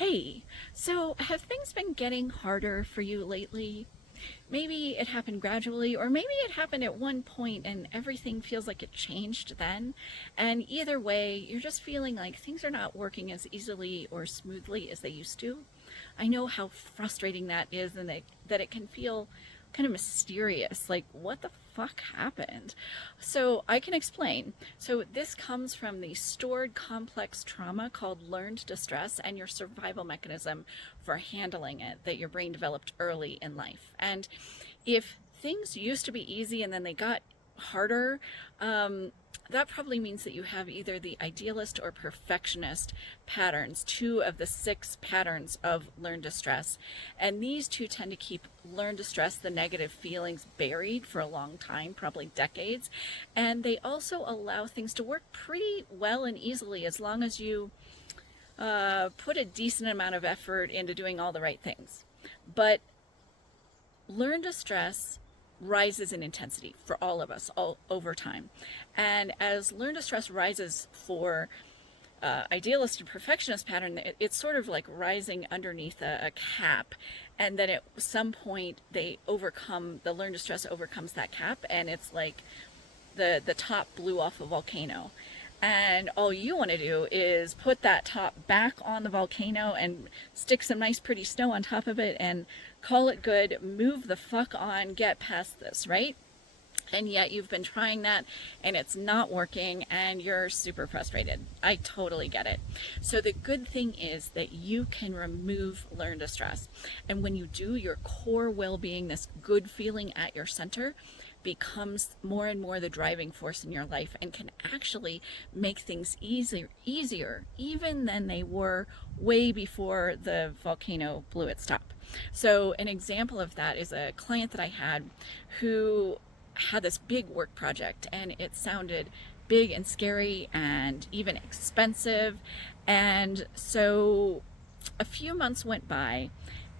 Hey, so have things been getting harder for you lately? Maybe it happened gradually, or maybe it happened at one point and everything feels like it changed then. And either way, you're just feeling like things are not working as easily or smoothly as they used to. I know how frustrating that is, and that it can feel kind of mysterious. Like, what the fuck happened? So, I can explain. So, this comes from the stored complex trauma called learned distress and your survival mechanism for handling it that your brain developed early in life. And if things used to be easy and then they got harder, that probably means that you have either the idealist or perfectionist patterns, two of the six patterns of learned distress. And these two tend to keep learned distress, the negative feelings, buried for a long time, probably decades. And they also allow things to work pretty well and easily as long as you put a decent amount of effort into doing all the right things. But learned distress rises in intensity for all of us all over time. And as learned distress rises for idealist and perfectionist pattern, it's sort of like rising underneath a cap. And then at some point they overcome, the learned distress overcomes that cap, and it's like the top blew off a volcano. And all you want to do is put that top back on the volcano and stick some nice pretty snow on top of it and call it good, move the fuck on, get past this, right? And yet you've been trying that and it's not working and you're super frustrated. I totally get it. So the good thing is that you can remove learned distress. And when you do, your core well-being, this good feeling at your center, becomes more and more the driving force in your life and can actually make things easier even than they were way before the volcano blew its top. So an example of that is a client that I had who had this big work project, and it sounded big and scary and even expensive. And so a few months went by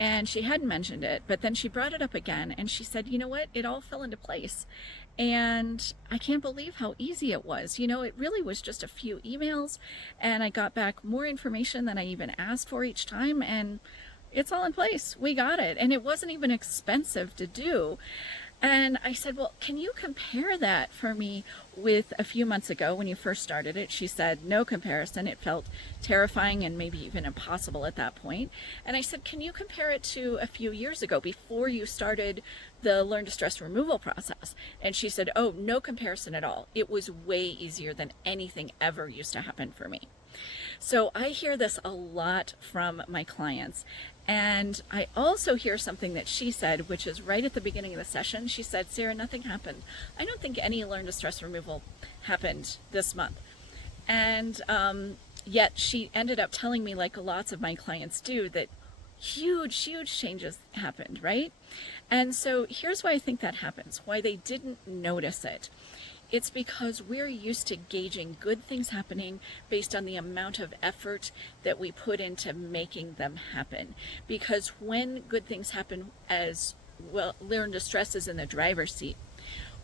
and she hadn't mentioned it, but then she brought it up again and she said, you know what, it all fell into place. And I can't believe how easy it was. You know, it really was just a few emails and I got back more information than I even asked for each time, and it's all in place. We got it. And it wasn't even expensive to do. And I said, well, can you compare that for me with a few months ago when you first started it? She said, no comparison. It felt terrifying and maybe even impossible at that point. And I said, can you compare it to a few years ago before you started the learn distress removal process? And she said, oh, no comparison at all. It was way easier than anything ever used to happen for me. So I hear this a lot from my clients. And I also hear something that she said, which is right at the beginning of the session. She said, Sarah, nothing happened. I don't think any learn distress removal happened this month. And yet she ended up telling me, like lots of my clients do, that huge changes happened, right? And so here's why I think that happens, why they didn't notice it. It's because we're used to gauging good things happening based on the amount of effort that we put into making them happen. Because when good things happen, as well, learned distress is in the driver's seat,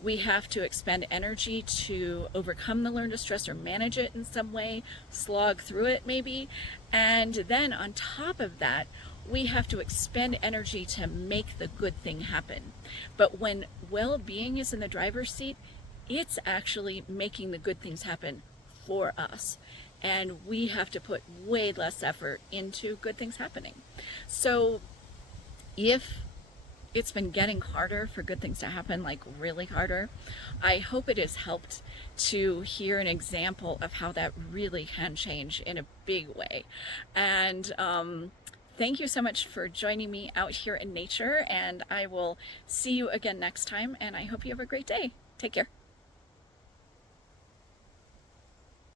we have to expend energy to overcome the learned distress or manage it in some way, slog through it maybe. And then on top of that, we have to expend energy to make the good thing happen. But when well-being is in the driver's seat, it's actually making the good things happen for us. And we have to put way less effort into good things happening. So if it's been getting harder for good things to happen, like really harder, I hope it has helped to hear an example of how that really can change in a big way. And thank you so much for joining me out here in nature, and I will see you again next time, and I hope you have a great day. Take care.